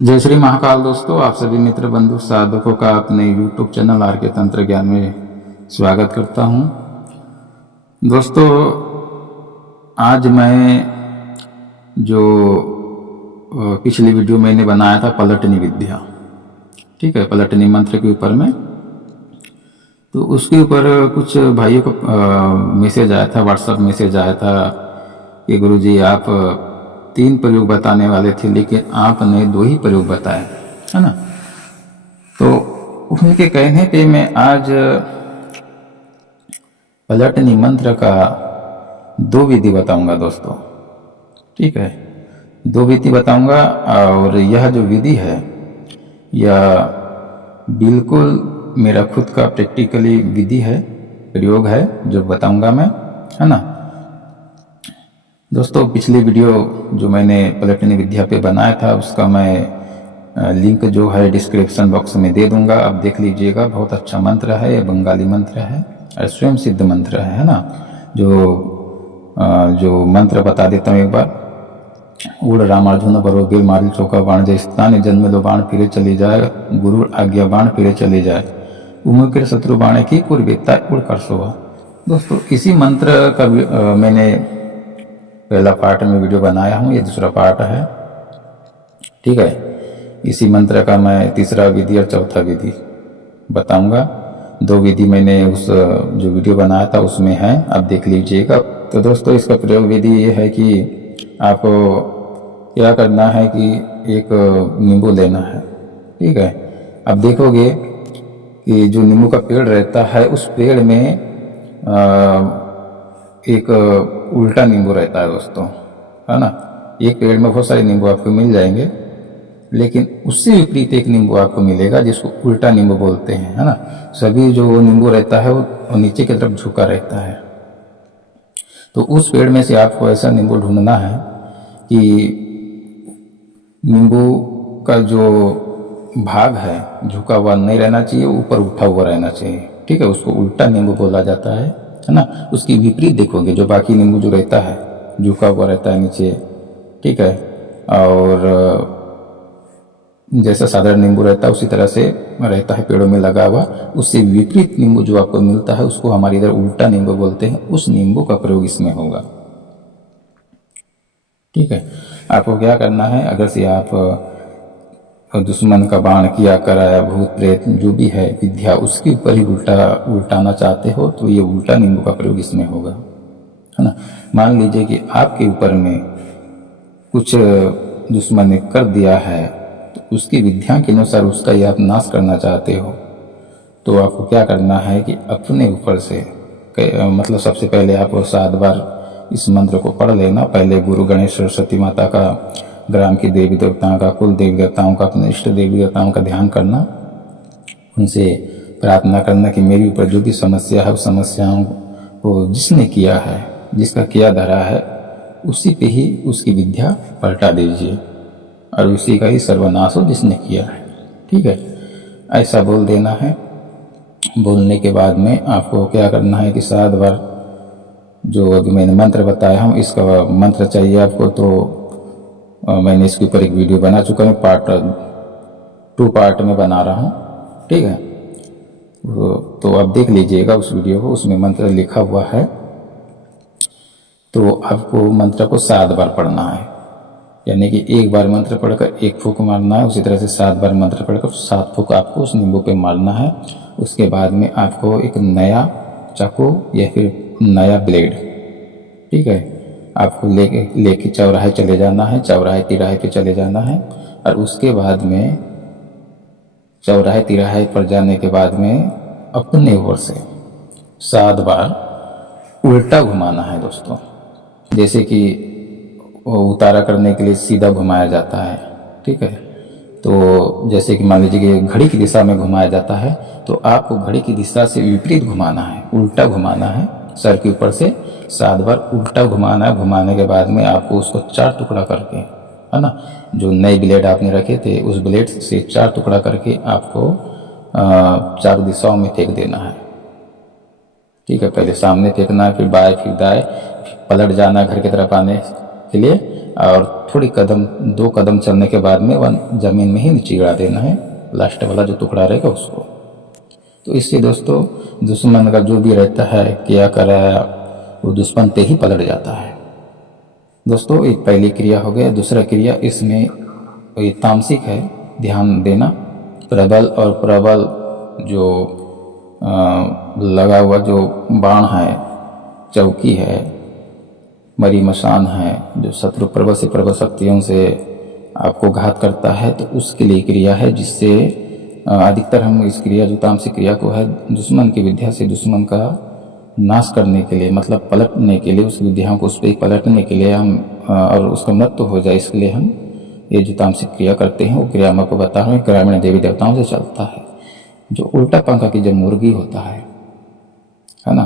जय श्री महाकाल दोस्तों, आप सभी मित्र बंधु साधकों का अपने YouTube चैनल आर के तंत्र ज्ञान में स्वागत करता हूं। दोस्तों, आज मैं जो पिछली वीडियो मैंने बनाया था पलटनी विद्या, ठीक है, पलटनी मंत्र के ऊपर में, तो उसके ऊपर कुछ भाइयों को मैसेज आया था, व्हाट्सएप मैसेज आया था कि गुरुजी आप 3 प्रयोग बताने वाले थे लेकिन आपने 2 ही प्रयोग बताए, है ना। तो उनके कहने पे मैं आज पलटनी मंत्र का 2 विधि बताऊंगा दोस्तों, ठीक है। 2 विधि बताऊंगा और यह जो विधि है यह बिल्कुल मेरा खुद का प्रैक्टिकली विधि है, प्रयोग है जो बताऊंगा मैं, है ना। दोस्तों, पिछली वीडियो जो मैंने पलटनी विद्या पे बनाया था उसका मैं लिंक जो है डिस्क्रिप्शन बॉक्स में दे दूंगा, आप देख लीजिएगा। बहुत अच्छा मंत्र है, ये बंगाली मंत्र है और स्वयं सिद्ध मंत्र है ना। जो मंत्र बता देता हूँ एक बार। उड़ रामार्जुन बरो बिल मारिल चौका बाण जय स्थान जन्म लो बाण फिरे चली जाए, गुरु आज्ञा बाण फिरे चली जाए, उमुकिर शत्रु बाणे की कुर्वेता उड़ कर सोवा। दोस्तों, इसी मंत्र का मैंने पहला पार्ट में वीडियो बनाया हूँ, ये दूसरा पार्ट है, ठीक है। इसी मंत्र का मैं तीसरा विधि और चौथा विधि बताऊंगा। 2 विधि मैंने उस जो वीडियो बनाया था उसमें है, आप देख लीजिएगा। तो दोस्तों, इसका प्रयोग विधि ये है कि आपको क्या करना है कि एक नींबू लेना है, ठीक है। अब देखोगे कि जो नींबू का पेड़ रहता है उस पेड़ में एक उल्टा नींबू रहता है दोस्तों, है ना। एक पेड़ में बहुत सारे नींबू आपको मिल जाएंगे, लेकिन उससे विपरीत एक नींबू आपको मिलेगा जिसको उल्टा नींबू बोलते हैं, है ना। सभी जो नींबू रहता है वो नीचे की तरफ झुका रहता है। तो उस पेड़ में से आपको ऐसा नींबू ढूंढना है कि नींबू का जो भाग है झुका हुआ नहीं रहना चाहिए, ऊपर उठा हुआ रहना चाहिए, ठीक है। उसको उल्टा नींबू बोला जाता है ना। उसकी विपरीत देखोगे, जो बाकी नींबू जो रहता है झुका हुआ रहता है नीचे, ठीक है, और जैसा साधारण नींबू रहता है उसी तरह से रहता है पेड़ों में लगा हुआ। उससे विपरीत नींबू जो आपको मिलता है उसको हमारे इधर उल्टा नींबू बोलते हैं। उस नींबू का प्रयोग इसमें होगा, ठीक है। आपको क्या करना है, अगर से आप दुश्मन का बाण किया कराया भूत प्रेत जो भी है विद्या उसके ऊपर ही उल्टाना चाहते हो तो ये उल्टा नींबू का प्रयोग इसमें होगा, है ना। मान लीजिए कि आपके ऊपर में कुछ दुश्मन ने कर दिया है, तो उसकी विद्या के अनुसार उसका ये आप नाश करना चाहते हो, तो आपको क्या करना है कि अपने ऊपर से मतलब सबसे पहले आपको 7 बार इस मंत्र को पढ़ लेना। पहले गुरु गणेश सरस्वती माता का, ग्राम की देवी देवताओं का, कुल देवी देवताओं का, अपने इष्ट देवी देवताओं का ध्यान करना, उनसे प्रार्थना करना कि मेरे ऊपर जो भी समस्या है उस समस्याओं को जिसने किया है, जिसका किया धरा है, उसी पे ही उसकी विद्या पलटा दीजिए और उसी का ही सर्वनाश हो जिसने किया है, ठीक है। ऐसा बोल देना है। बोलने के बाद में आपको क्या करना है कि 7 बार जो अभी मैंने मंत्र बताया हूँ, इसका मंत्र चाहिए आपको तो मैंने इसके ऊपर एक वीडियो बना चुका हूँ, पार्ट 2 पार्ट में बना रहा हूँ, ठीक है। तो आप देख लीजिएगा उस वीडियो को, उसमें मंत्र लिखा हुआ है। तो आपको मंत्र को 7 बार पढ़ना है, यानी कि एक बार मंत्र पढ़कर 1 फूंक मारना है, उसी तरह से 7 बार मंत्र पढ़कर 7 फूंक आपको उस नींबू पे मारना है। उसके बाद में आपको एक नया चाकू या फिर नया ब्लेड, ठीक है, आपको लेके चौराहे चले जाना है, चौराहे तिराहे पे चले जाना है। और उसके बाद में चौराहे तिराहे पर जाने के बाद में अपने ओर से 7 बार उल्टा घुमाना है दोस्तों। जैसे कि उतारा करने के लिए सीधा घुमाया जाता है, ठीक है। तो जैसे कि मान लीजिए कि घड़ी की दिशा में घुमाया जाता है, तो आपको घड़ी की दिशा से विपरीत घुमाना है, उल्टा घुमाना है। सर के ऊपर से 7 बार उल्टा घुमाना है। घुमाने के बाद में आपको उसको 4 टुकड़ा करके, है ना, जो नए ब्लेड आपने रखे थे उस ब्लेड से 4 टुकड़ा करके आपको 4 दिशाओं में फेंक देना है, ठीक है। पहले सामने फेंकना है, फिर बाएं, फिर दाएं, पलट जाना है घर की तरफ आने के लिए, और थोड़ी कदम 2 कदम चलने के बाद में वह ज़मीन में ही नीचे गिरा देना है, लास्ट वाला जो टुकड़ा रहेगा उसको। तो इससे दोस्तों दुश्मन का जो भी रहता है किया कराया वो दुश्मन पे ही पलट जाता है। दोस्तों एक पहली क्रिया हो गया। दूसरा क्रिया इसमें ये तामसिक है, ध्यान देना। प्रबल और प्रबल जो लगा हुआ जो बाण है, चौकी है, मरी मशान है, जो शत्रु प्रबल से प्रबल शक्तियों से आपको घात करता है, तो उसके लिए क्रिया है, जिससे अधिकतर हम इस क्रिया जो तामसिक क्रिया को है दुश्मन की विद्या से दुश्मन का नाश करने के लिए, मतलब पलटने के लिए, उस विद्याओं को उस पर पलटने के लिए हम और उसका मृत्यु हो जाए, इसके लिए हम ये जो तामसिक क्रिया करते हैं वो क्रिया मैं आपको बता रहा हूँ ग्रामीण देवी देवताओं से चलता है। जो उल्टा पंख की जो मुर्गी होता है ना,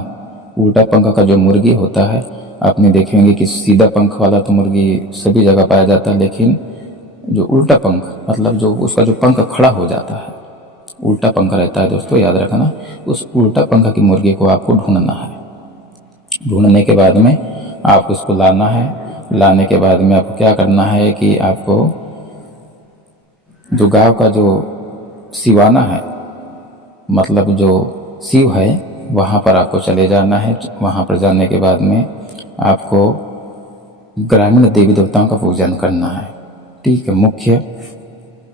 उल्टा पंख का जो मुर्गी होता है, आपने देखेंगे कि सीधा पंख वाला तो मुर्गी सभी जगह पाया जाता है, लेकिन जो उल्टा पंख मतलब जो उसका जो पंख खड़ा हो जाता है, उल्टा पंख रहता है दोस्तों, याद रखना। उस उल्टा पंख की मुर्गी को आपको ढूंढना है। ढूंढने के बाद में आपको उसको लाना है। लाने के बाद में आपको क्या करना है कि आपको जो गांव का जो सिवाना है, मतलब जो शिव है, वहाँ पर आपको चले जाना है। वहाँ पर जाने के बाद में आपको ग्रामीण देवी देवताओं का पूजन करना है। ठीक है, मुख्य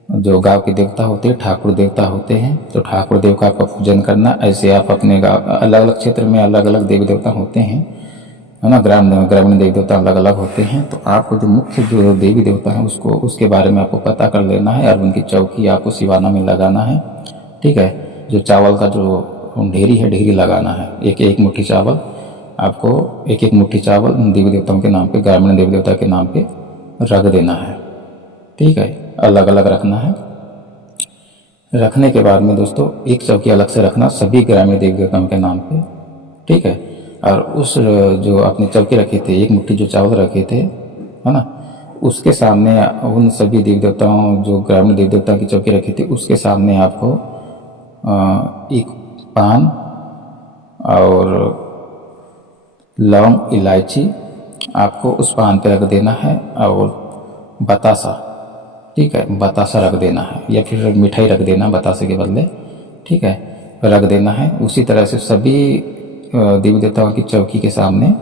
जो गांव के देवता होते हैं ठाकुर देवता होते हैं, तो ठाकुर देव का आपका पूजन करना। ऐसे आप अपने गाँव अलग अलग क्षेत्र में अलग अलग देवी देवता होते हैं, है ना, ग्रामीण देवी देवता अलग अलग होते हैं। तो आपको जो मुख्य जो देवी देवता है उसको उसके बारे में आपको पता कर लेना है और उनकी चौकी आपको सिवाना में लगाना है। ठीक है, जो चावल का जो ढेरी है, ढेरी लगाना है। एक एक मुट्ठी चावल आपको, एक एक मुट्ठी चावल देवी देवताओं के नाम पे, ग्रामीण देवी देवता के नाम पे रख देना है। ठीक है, अलग अलग रखना है। रखने के बाद में दोस्तों एक चौकी अलग से रखना सभी ग्रामीण देवी देवताओं के नाम पे। ठीक है, और उस जो आपने चौकी रखे थे, एक मुट्ठी जो चावल रखे थे, है ना, उसके सामने उन सभी देवी देवताओं जो ग्रामीण देवी देवताओं की चौकी रखी थी उसके सामने आपको एक पान और लौंग इलायची आपको उस पान पे रख देना है, और बतासा, ठीक है, बतासा रख देना है, या फिर मिठाई रख देना बतासे के बदले। ठीक है, रख देना है। उसी तरह से सभी देवी देवताओं की चौकी के सामने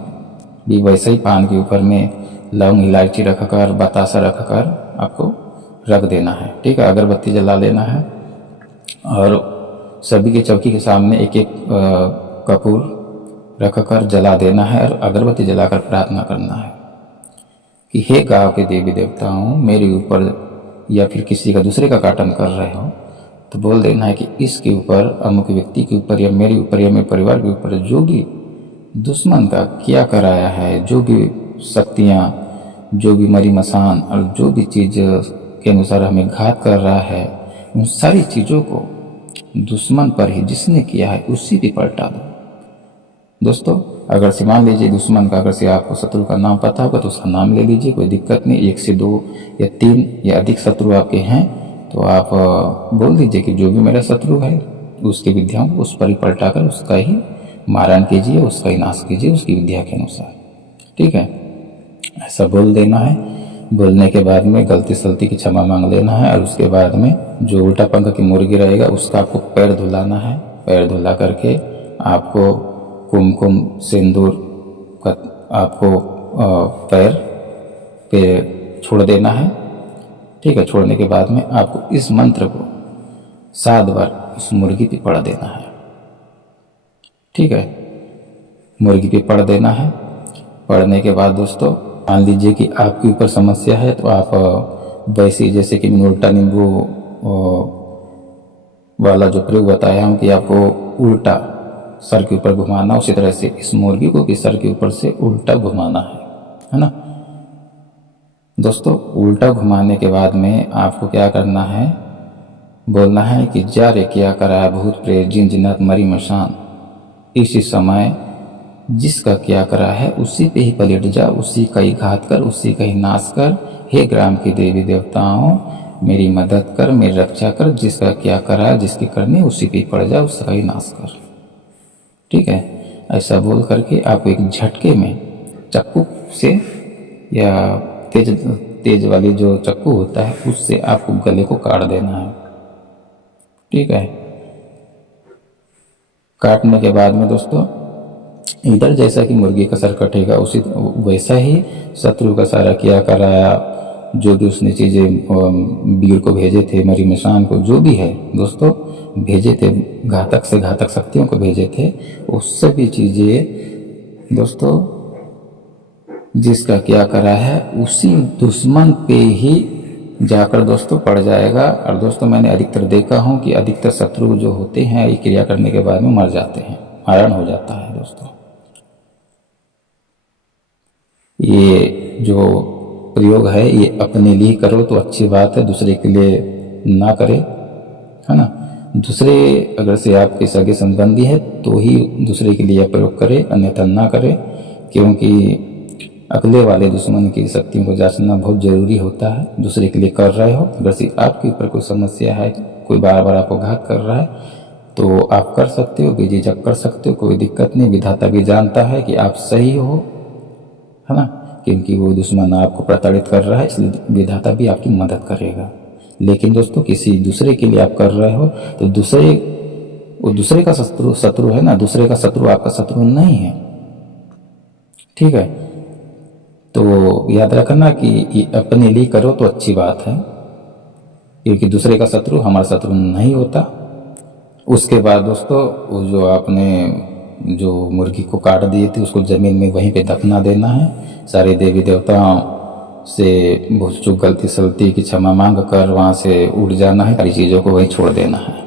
भी वैसे ही पान के ऊपर में लौंग इलायची रखकर बतासा रखकर आपको रख देना है। ठीक है, अगरबत्ती जला लेना है और सभी के चौकी के सामने एक एक कपूर रखकर जला देना है और अगरबत्ती जलाकर प्रार्थना करना है कि हे गांव के देवी देवताओं, मेरे ऊपर या फिर किसी का दूसरे का काटन कर रहे हो तो बोल देना है कि इसके ऊपर, अमुक व्यक्ति के ऊपर या मेरे ऊपर या मेरे परिवार के ऊपर जो भी दुश्मन का किया कराया है, जो भी शक्तियाँ, जो भी मरी मसान और जो भी चीज़ के अनुसार हमें घात कर रहा है, उन सारी चीज़ों को दुश्मन पर ही जिसने किया है उसी पे पलटा दो। दोस्तों अगर से मान लीजिए दुश्मन का, अगर से आपको शत्रु का नाम पता होगा तो उसका नाम ले लीजिए, कोई दिक्कत नहीं। 1 से 2 या 3 या अधिक शत्रु आपके हैं तो आप बोल दीजिए कि जो भी मेरा शत्रु है उसकी विद्याओं को उस पर ही पलटा कर उसका ही मारण कीजिए, उसका ही नाश कीजिए उसकी विद्या के अनुसार। ठीक है, ऐसा बोल देना है। बोलने के बाद में गलती सलती की क्षमा मांग लेना है और उसके बाद में जो उल्टा पंख की मुर्गी रहेगा उसका आपको पैर धुलाना है। पैर धुला करके आपको कुमकुम सिंदूर का आपको पैर पे छोड़ देना है। ठीक है, छोड़ने के बाद में आपको इस मंत्र को 7 बार उस मुर्गी पे पढ़ देना है। ठीक है, मुर्गी पे पढ़ देना है। पढ़ने के बाद दोस्तों मान लीजिए कि आपके ऊपर समस्या है तो आप वैसे जैसे कि उल्टा नींबू वाला जो प्रयोग बताया हूँ कि आपको उल्टा सर के ऊपर घुमाना, उसी तरह से इस मुर्गी को भी सर के ऊपर से उल्टा घुमाना है ना दोस्तों। उल्टा घुमाने के बाद में आपको क्या करना है, बोलना है कि जा रे क्या कराया भूत प्रेत जिन जिन्नात मरी मशान, इसी समय जिसका क्या करा है उसी पे ही पलट जा, उसी का ही घात कर, उसी का ही नाश कर। हे ग्राम के देवी देवताओं मेरी मदद कर, मेरी रक्षा कर, जिसका क्या करा है जिसकी करनी उसी पे ही पड़ जा, उसका ही नाश कर। ठीक है, ऐसा बोल करके आप एक झटके में चक्कू से या तेज तेज वाली जो चाकू होता है उससे आपको गले को काट देना है। ठीक है। काटने के बाद में दोस्तों इधर जैसा कि मुर्गी का सर कटेगा उसी वैसा ही शत्रु का सारा किया कराया जो भी उसने चीज़ें वीर को भेजे थे, मरी मिशान को, जो भी है दोस्तों भेजे थे, घातक से घातक शक्तियों को भेजे थे, वो सभी चीज़ें दोस्तों जिसका क्या करा है उसी दुश्मन पे ही जाकर दोस्तों पड़ जाएगा। और दोस्तों मैंने अधिकतर देखा हूँ कि अधिकतर शत्रु जो होते हैं ये क्रिया करने के बाद में मर जाते हैं, मरण हो जाता है दोस्तों। ये जो प्रयोग है ये अपने लिए करो तो अच्छी बात है, दूसरे के लिए ना करे, है ना। दूसरे अगर से आपके सगे संबंधी है तो ही दूसरे के लिए प्रयोग करे, अन्यथा ना करे, क्योंकि अगले वाले दुश्मन की शक्तियों को जांचना बहुत जरूरी होता है। दूसरे के लिए कर रहे हो, अगर से आपके ऊपर कोई समस्या है, कोई बार बार आपको घात कर रहा है तो आप कर सकते हो, बेझिझक कर सकते हो, कोई दिक्कत नहीं। विधाता भी जानता है कि आप सही हो, है ना, क्योंकि वो दुश्मन आपको प्रताड़ित कर रहा है, इसलिए विधाता भी आपकी मदद करेगा। लेकिन दोस्तों किसी दूसरे के लिए आप कर रहे हो तो दूसरे का शत्रु है ना, दूसरे का शत्रु आपका शत्रु नहीं है। ठीक है। तो याद रखना कि अपने लिए करो तो अच्छी बात है, क्योंकि दूसरे का शत्रु हमारा शत्रु नहीं होता। उसके बाद दोस्तों वो जो आपने जो मुर्गी को काट दिए थे उसको जमीन में वहीं पे दफना देना है। सारे देवी देवताओं से बहुत जो गलती सलती की क्षमा मांग कर वहाँ से उठ जाना है, सारी चीज़ों को वहीं छोड़ देना है।